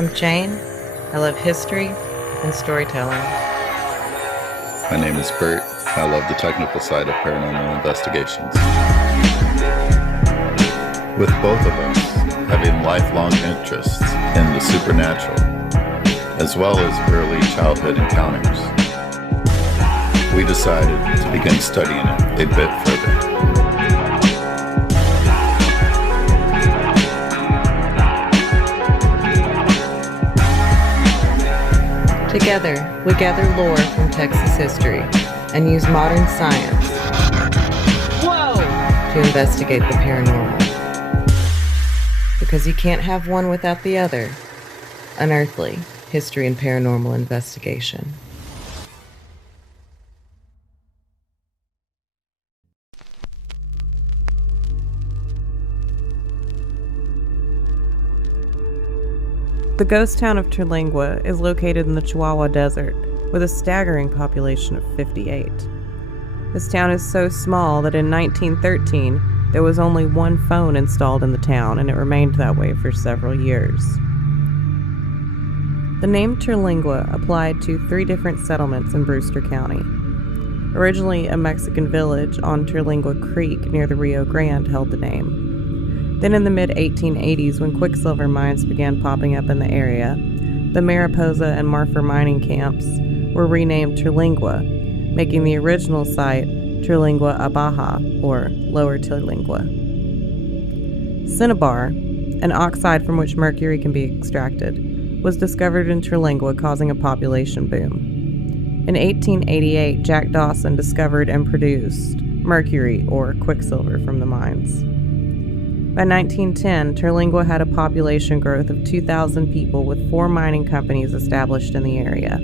I'm Jane. I love history and storytelling. My name is Bert. I love the technical side of paranormal investigations. With both of us having lifelong interests in the supernatural, as well as early childhood encounters, we decided to begin studying it a bit further. Together, we gather lore from Texas history and use modern science to investigate the paranormal. Because you can't have one without the other. Unearthly, history and paranormal investigation. The ghost town of Terlingua is located in the Chihuahua Desert with a staggering population of 58. This town is so small that in 1913 there was only one phone installed in the town, and it remained that way for several years. The name Terlingua applied to 3 different settlements in Brewster County. Originally a Mexican village on Terlingua Creek near the Rio Grande held the name. Then in the mid-1880s, when quicksilver mines began popping up in the area, the Mariposa and Marfa mining camps were renamed Terlingua, making the original site Terlingua Abaja, or Lower Terlingua. Cinnabar, an oxide from which mercury can be extracted, was discovered in Terlingua, causing a population boom. In 1888, Jack Dawson discovered and produced mercury, or quicksilver, from the mines. By 1910, Terlingua had a population growth of 2,000 people with 4 mining companies established in the area.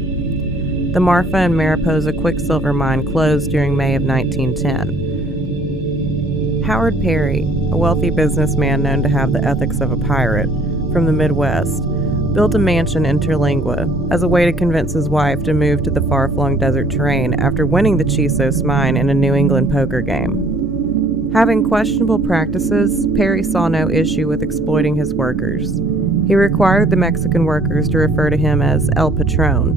The Marfa and Mariposa quicksilver mine closed during May of 1910. Howard Perry, a wealthy businessman known to have the ethics of a pirate from the Midwest, built a mansion in Terlingua as a way to convince his wife to move to the far-flung desert terrain after winning the Chisos mine in a New England poker game. Having questionable practices, Perry saw no issue with exploiting his workers. He required the Mexican workers to refer to him as El Patron.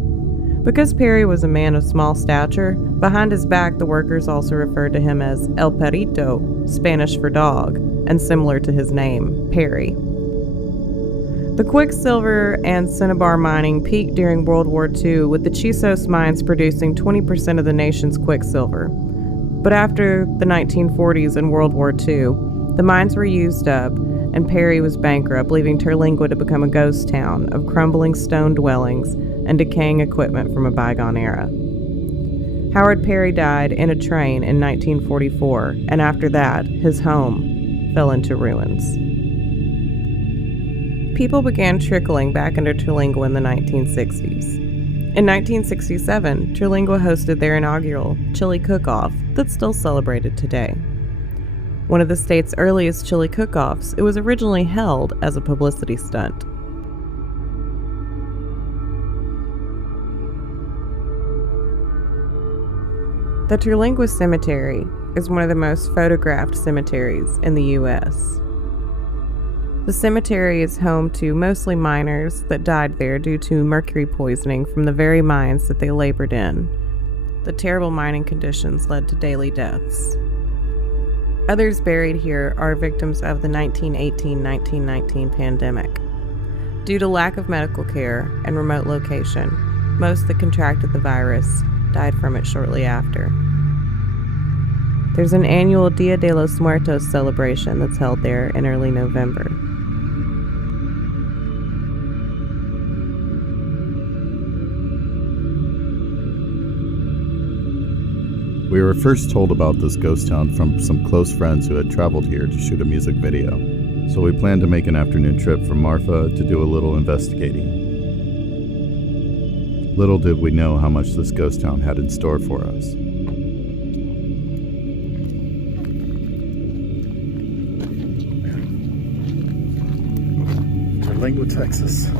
Because Perry was a man of small stature, behind his back the workers also referred to him as El Perito, Spanish for dog, and similar to his name, Perry. The quicksilver and cinnabar mining peaked during World War II, with the Chisos mines producing 20% of the nation's quicksilver. But after the 1940s and World War II, the mines were used up, and Perry was bankrupt, leaving Terlingua to become a ghost town of crumbling stone dwellings and decaying equipment from a bygone era. Howard Perry died in a train in 1944, and after that, his home fell into ruins. People began trickling back into Terlingua in the 1960s. In 1967, Terlingua hosted their inaugural chili cook-off that's still celebrated today. One of the state's earliest chili cook-offs, it was originally held as a publicity stunt. The Terlingua Cemetery is one of the most photographed cemeteries in the U.S. The cemetery is home to mostly miners that died there due to mercury poisoning from the very mines that they labored in. The terrible mining conditions led to daily deaths. Others buried here are victims of the 1918-1919 pandemic. Due to lack of medical care and remote location, most that contracted the virus died from it shortly after. There's an annual Dia de los Muertos celebration that's held there in early November. We were first told about this ghost town from some close friends who had traveled here to shoot a music video, so we planned to make an afternoon trip from Marfa to do a little investigating. Little did we know how much this ghost town had in store for us. Terlingua, Texas.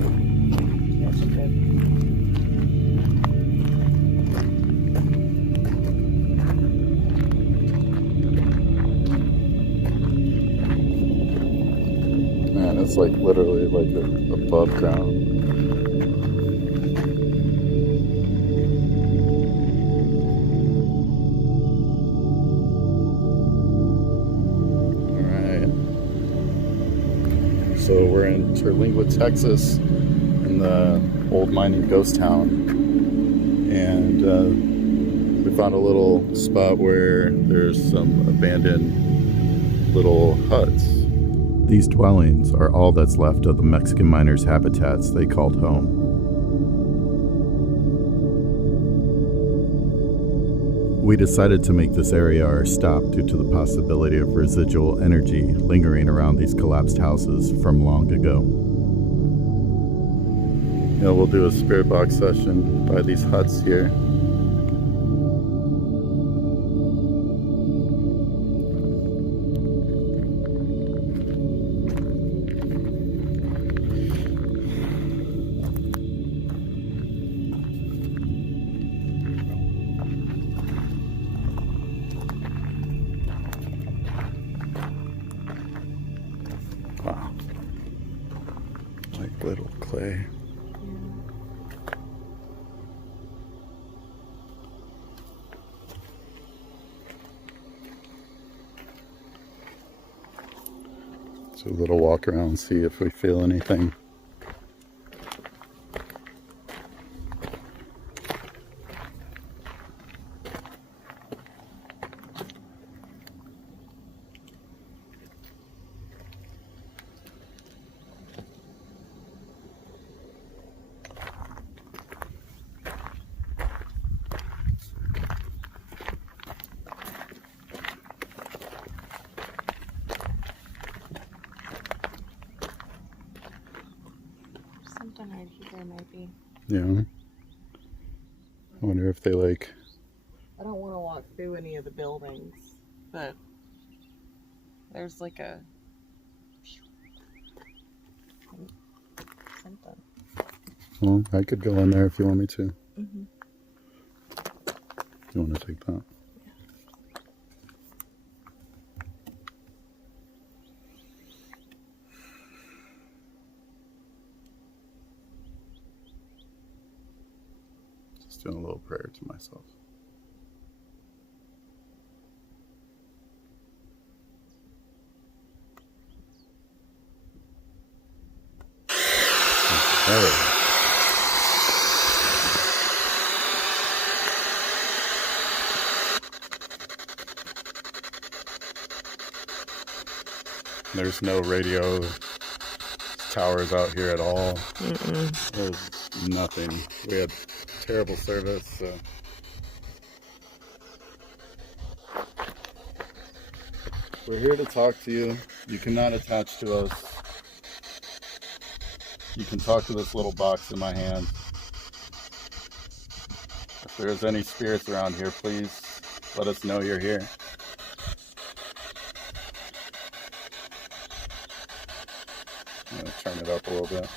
Man, it's like literally like above ground. So we're in Terlingua, Texas, in the old mining ghost town, and we found a little spot where there's some abandoned little huts. These dwellings are all that's left of the Mexican miners' habitats they called home. We decided to make this area our stop due to the possibility of residual energy lingering around these collapsed houses from long ago. We'll do a spirit box session by these huts here. Wow. Like little clay. So a little walk around and see if we feel anything. Something right here might be. Yeah. I wonder if they like... I don't want to walk through any of the buildings, but there's like a something. Well, I could go in there if you want me to. Mm-hmm. You want to take that? Just doing a little prayer to myself. Okay. There's no radio towers out here at all. Mm-mm. There's nothing. We had terrible service. So. We're here to talk to you. You cannot attach to us. You can talk to this little box in my hand. If there's any spirits around here, please let us know you're here. I'm going to turn it up a little bit.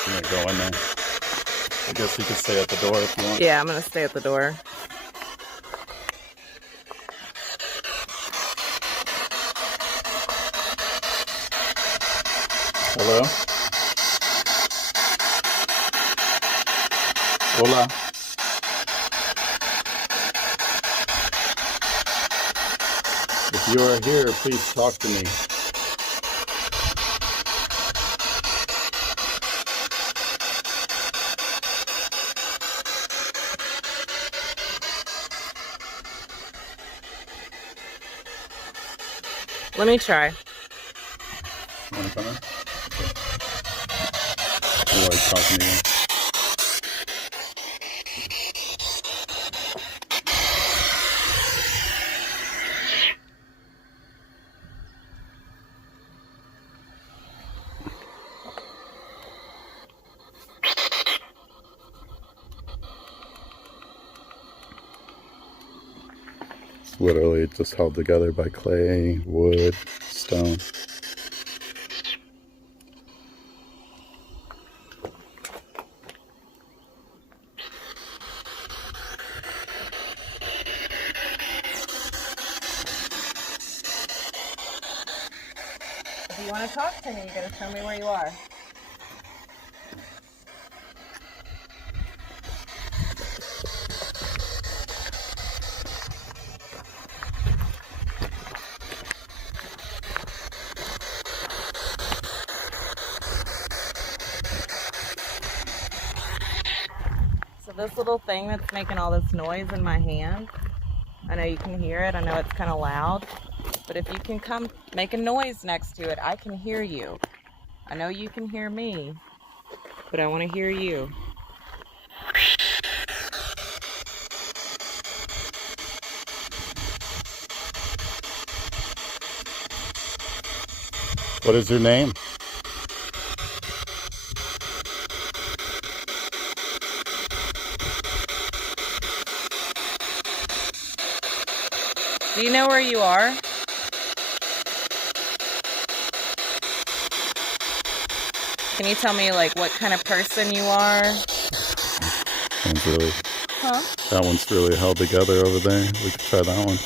I'm going to go in there. I guess you could stay at the door if you want. Yeah, I'm gonna stay at the door. Hello? Hola. If you are here, please talk to me. Let me try. You want to come in? Okay. You like talking to you? It's literally just held together by clay, wood, stone. If you want to talk to me, you gotta tell me where you are. this little thing that's making all this noise in my hand, I know you can hear it. I know it's kind of loud. But if you can come make a noise next to it, I can hear you. I know you can hear me, but I want to hear you. What is your name? Do you know where you are? Can you tell me, like, what kind of person you are? That one's really held together over there. We could try that one.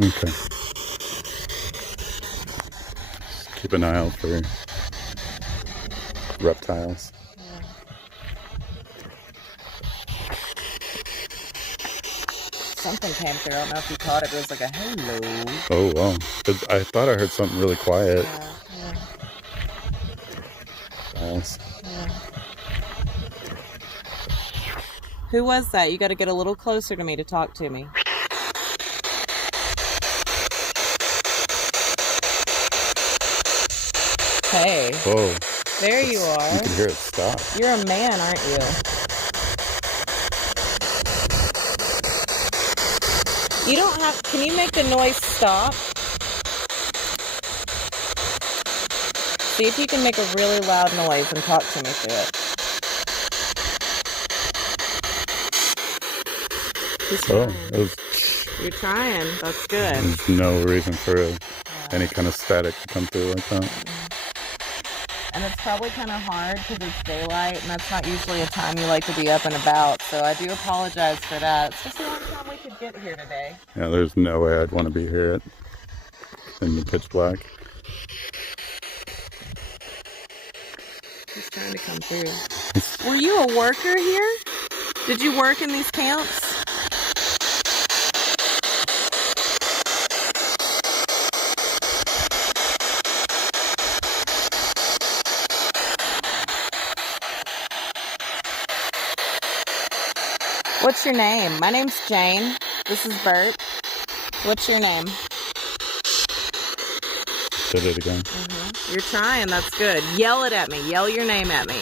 Okay. Keep an eye out for reptiles. Something came through. I don't know if you caught it. It was like a hello. Oh, wow. I thought I heard something really quiet. Nice. Who was that? You got to get a little closer to me to talk to me. Hey. Whoa. There you are. You can hear it stop. You're a man, aren't you? You don't have... Can you make the noise stop? See if you can make a really loud noise and talk to me through it. You're trying. That's good. There's no reason for any kind of static to come through like that. And it's probably kind of hard because it's daylight, and that's not usually a time you like to be up and about. So I do apologize for that. It's just the only time we could get here today. Yeah, there's no way I'd want to be here in the pitch black. He's trying to come through. Were you a worker here? Did you work in these camps? What's your name? My name's Jane. This is Bert. What's your name? Did it again. You're trying. That's good. Yell it at me. Yell your name at me.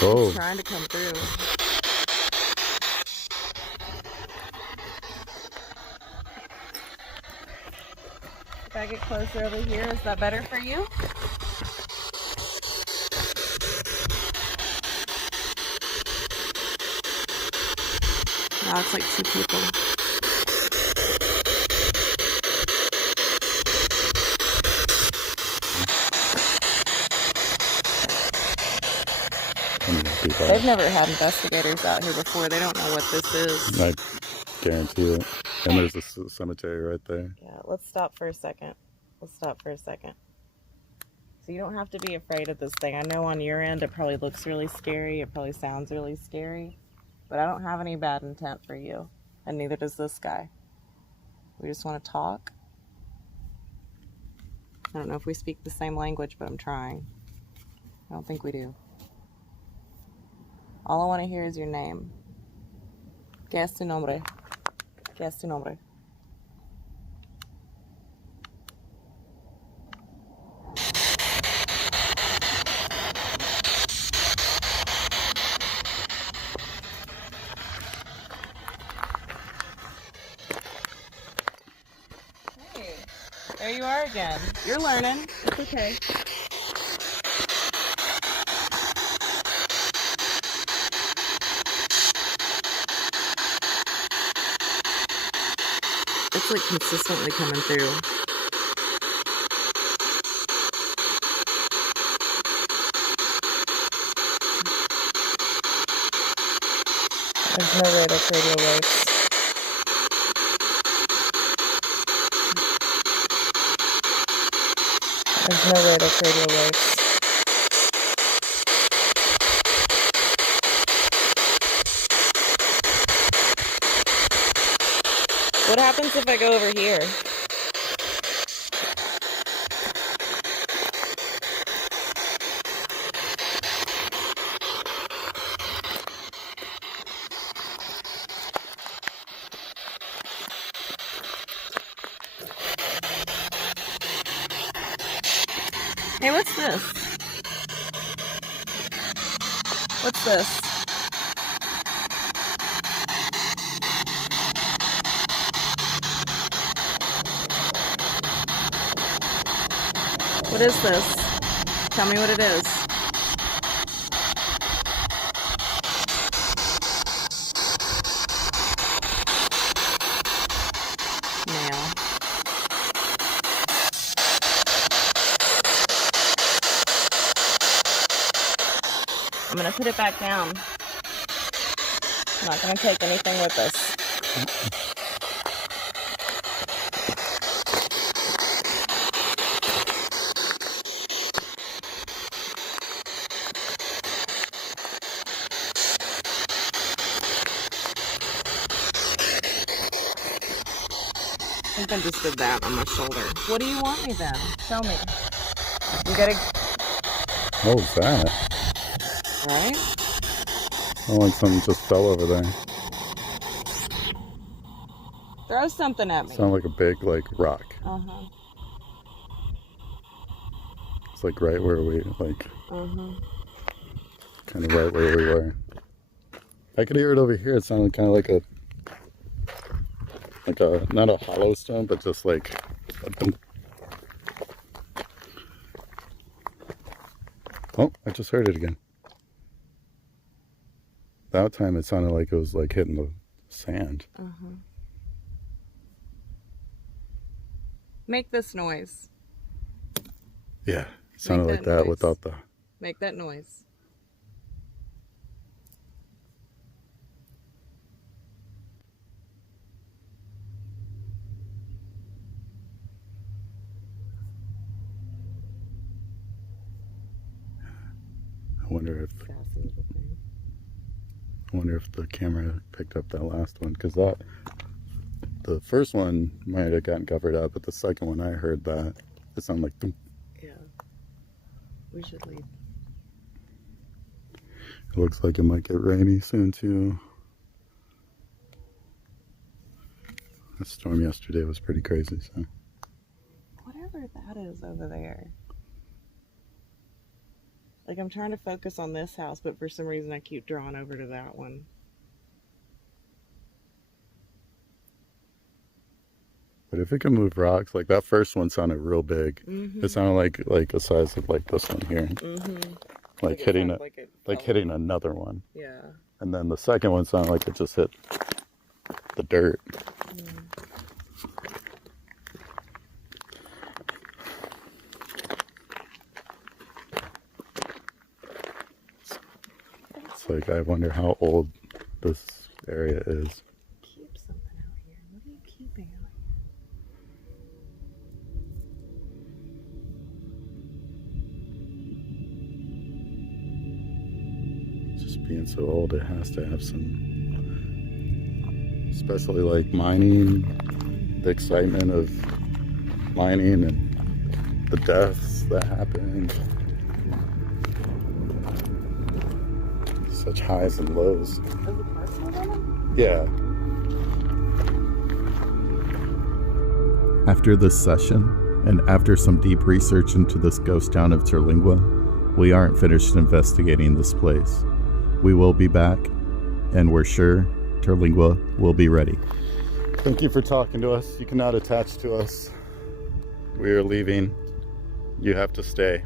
Oh. He's trying to come through. If I get closer over here, is that better for you? Now it's like two people. They've never had investigators out here before. They don't know what this is. I guarantee it. And there's a cemetery right there. Yeah, let's stop for a second. So you don't have to be afraid of this thing. I know on your end it probably looks really scary. It probably sounds really scary. But I don't have any bad intent for you. And neither does this guy. We just want to talk. I don't know if we speak the same language, but I'm trying. I don't think we do. All I want to hear is your name. ¿Qué es tu nombre? ¿Qué es tu nombre? Hey, there you are again. You're learning. It's okay. It's like consistently coming through. There's no way that radio works. There's no way that radio works. What happens if I go over here? Hey, what's this? What's this? What is this? Tell me what it is. Nail. I'm gonna put it back down. I'm not gonna take anything with us. I think I just did that on my shoulder. What do you want me then? Tell me. You gotta... What was that? Right? Oh, like something just fell over there. Throw something at me. Sound like a big, like, rock. Uh-huh. It's like right where we, like, Uh-huh. kind of right where we were. I could hear it over here. It sounded kind of like a, not a hollow stone, but just like a thump. Oh, I just heard it again. That time it sounded like it was like hitting the sand. Uh-huh. Make this noise. Yeah, it sounded Make like that that noise. without the... Make that noise. I wonder if the camera picked up that last one, because the first one might have gotten covered up, but the second one I heard that it sounded like thump. Yeah. We should leave. It looks like it might get rainy soon too. The storm yesterday was pretty crazy, so. Whatever that is over there. Like, I'm trying to focus on this house, but for some reason I keep drawing over to that one. But if it can move rocks, like that first one sounded real big. Mm-hmm. It sounded like the size of like this one here. Mm-hmm. Like hitting it, like hitting another one. Yeah. And then the second one sounded like it just hit the dirt. Mm. It's like, I wonder how old this area is. Keep something out here. What are you keeping out Just being so old, it has to have some, especially like mining, the excitement of mining and the deaths that happened. Such highs and lows. Yeah. After this session, and after some deep research into this ghost town of Terlingua, we aren't finished investigating this place. We will be back, and we're sure Terlingua will be ready. Thank you for talking to us. You cannot attach to us. We are leaving. You have to stay.